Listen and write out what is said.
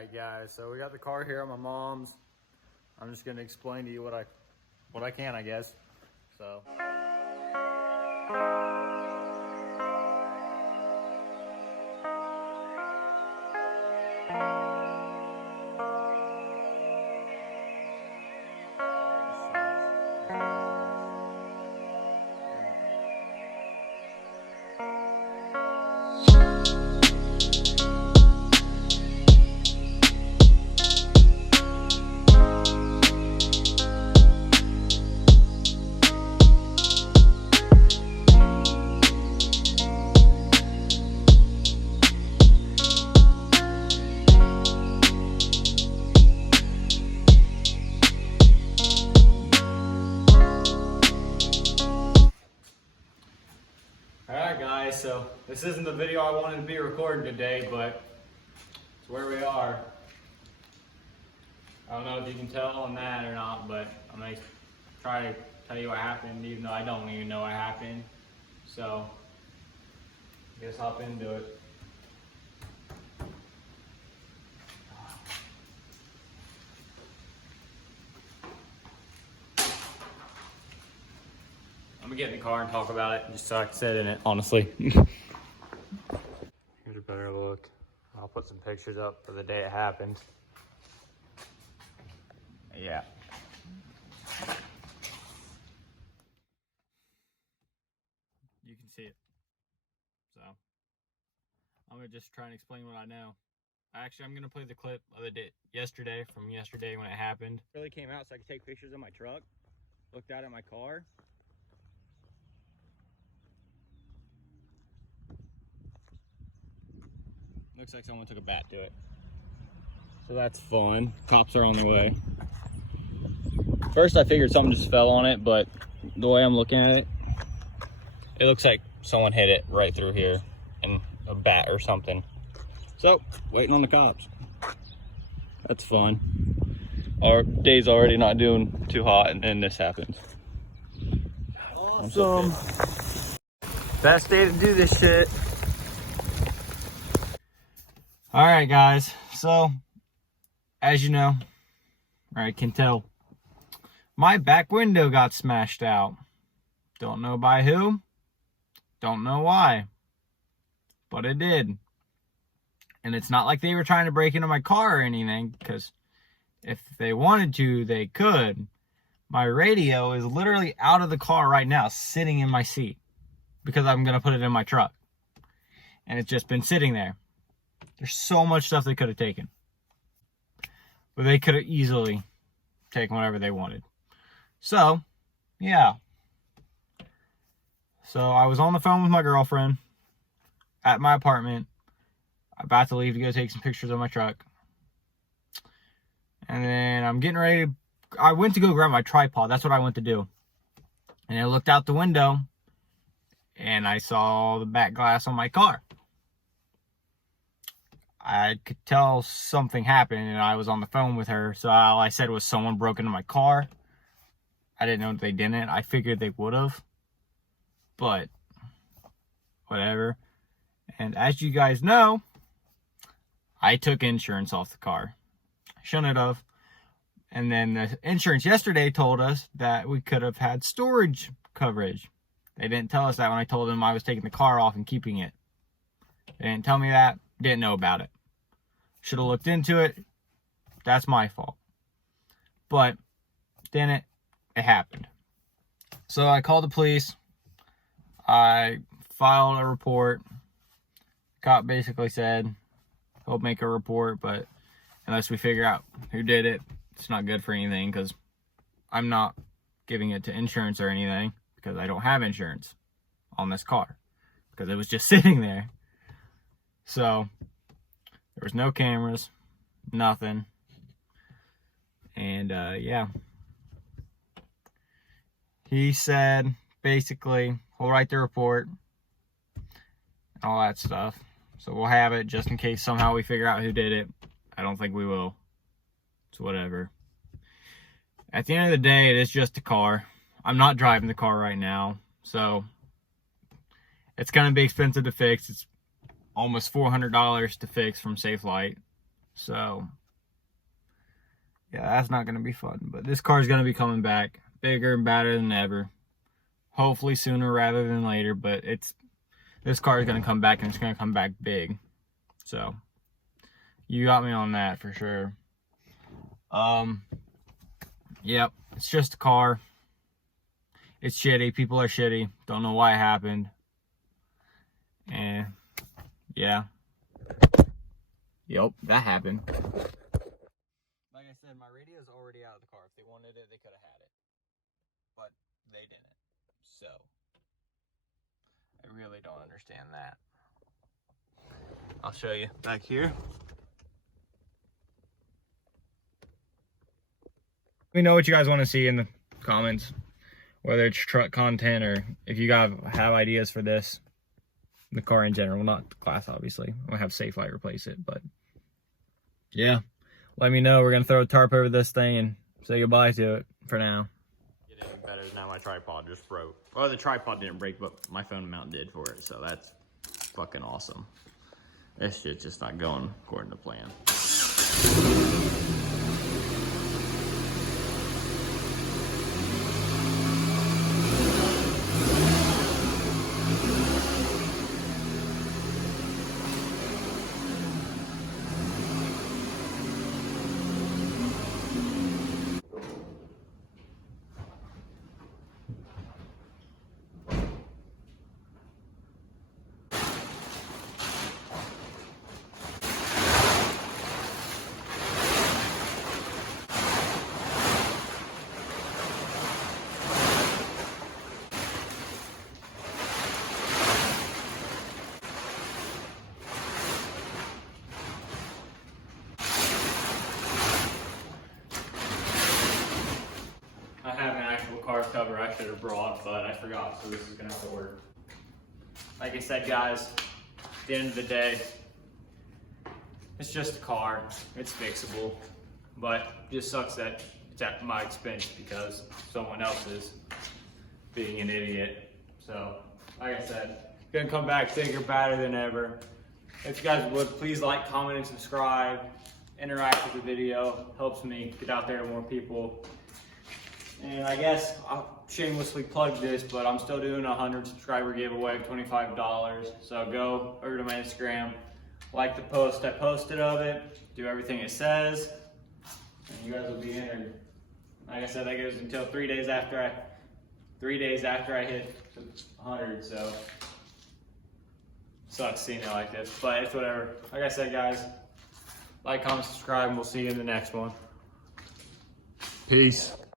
Alright guys, so we got the car here at my mom's. I'm just gonna explain to you what I can, I guess. So Alright guys, so this isn't the video I wanted to be recording today, but it's where we are. I don't know if you can tell on that or not, but I'm going to try to tell you what happened, even though I don't even know what happened. So, I guess hop into it. I'm gonna get in the car and talk about it, just so I can sit in it, honestly. Here's a better look. I'll put some pictures up for the day it happened. Yeah. You can see it. So, I'm gonna just try and explain what I know. Actually, I'm gonna play the clip of the day, from yesterday when it happened. Really came out so I could take pictures of my truck. Looked out at my car. Looks like someone took a bat to it. So that's fun. Cops are on their way. First I figured someone just fell on it, but the way I'm looking at it, it looks like someone hit it right through here and a bat or something. So, waiting on the cops. That's fun. Our day's already not doing too hot and then this happens. Awesome. Best day to do this shit. All right, guys. So, as you know, or I can tell, my back window got smashed out. Don't know by who. Don't know why. But it did. And it's not like they were trying to break into my car or anything, because if they wanted to, they could. My radio is literally out of the car right now, sitting in my seat, because I'm going to put it in my truck. And it's just been sitting there. There's so much stuff they could have taken. But they could have easily taken whatever they wanted. So, yeah. So I was on the phone with my girlfriend at my apartment, about to leave to go take some pictures of my truck. And then I'm getting ready to, I went to go grab my tripod. That's what I went to do. And I looked out the window and I saw the back glass on my car. I could tell something happened and I was on the phone with her. So all I said was someone broke into my car. I didn't know they didn't. I figured they would have. But whatever. And as you guys know, I took insurance off the car. I shouldn't have. And then the insurance yesterday told us that we could have had storage coverage. They didn't tell us that when I told them I was taking the car off and keeping it. They didn't tell me that. Didn't know about it. Should have looked into it. That's my fault. But didn't. It happened. So I called the police. I filed a report. Cop basically said he'll make a report, but unless we figure out who did it, it's not good for anything, because I'm not giving it to insurance or anything, because I don't have insurance on this car, because it was just sitting there. So there was no cameras, nothing. And yeah. He said basically he'll write the report and all that stuff. So we'll have it just in case somehow we figure out who did it. I don't think we will. It's whatever. At the end of the day, it is just a car. I'm not driving the car right now, so it's going to be expensive to fix. It's almost $400 to fix from Safelite. So yeah, that's not gonna be fun. But this car is gonna be coming back bigger and badder than ever. Hopefully sooner rather than later, but this car is gonna come back, and it's gonna come back big. So you got me on that for sure. Yep, it's just a car. It's shitty. People are shitty. Don't know why it happened. And yeah. Yep, that happened. Like I said, my radio's already out of the car. If they wanted it, they could have had it. But they didn't. So I really don't understand that. I'll show you back here. Let me know what you guys want to see in the comments, whether it's truck content or if you guys have ideas for this, the car in general, not the glass obviously. I'll have Safelite replace it, but yeah, let me know. We're gonna throw a tarp over this thing and say goodbye to it for now. It ain't better now. My tripod just broke. Well, the tripod didn't break, but my phone mount did for it, so that's fucking awesome. This shit's just not going according to plan. I have an actual car cover I should have brought, but I forgot, so this is gonna have to work. Like I said, guys, at the end of the day, it's just a car. It's fixable, but it just sucks that it's at my expense because someone else is being an idiot. So, like I said, gonna come back bigger, badder than ever. If you guys would, please like, comment, and subscribe. Interact with the video. Helps me get out there to more people. And I guess I'll shamelessly plug this, but I'm still doing a 100 subscriber giveaway of $25. So go over to my Instagram, like the post I posted of it, do everything it says, and you guys will be entered. Like I said, that goes until 3 days after I hit 100. So sucks seeing it like this, but it's whatever. Like I said, guys, like, comment, subscribe, and we'll see you in the next one. Peace.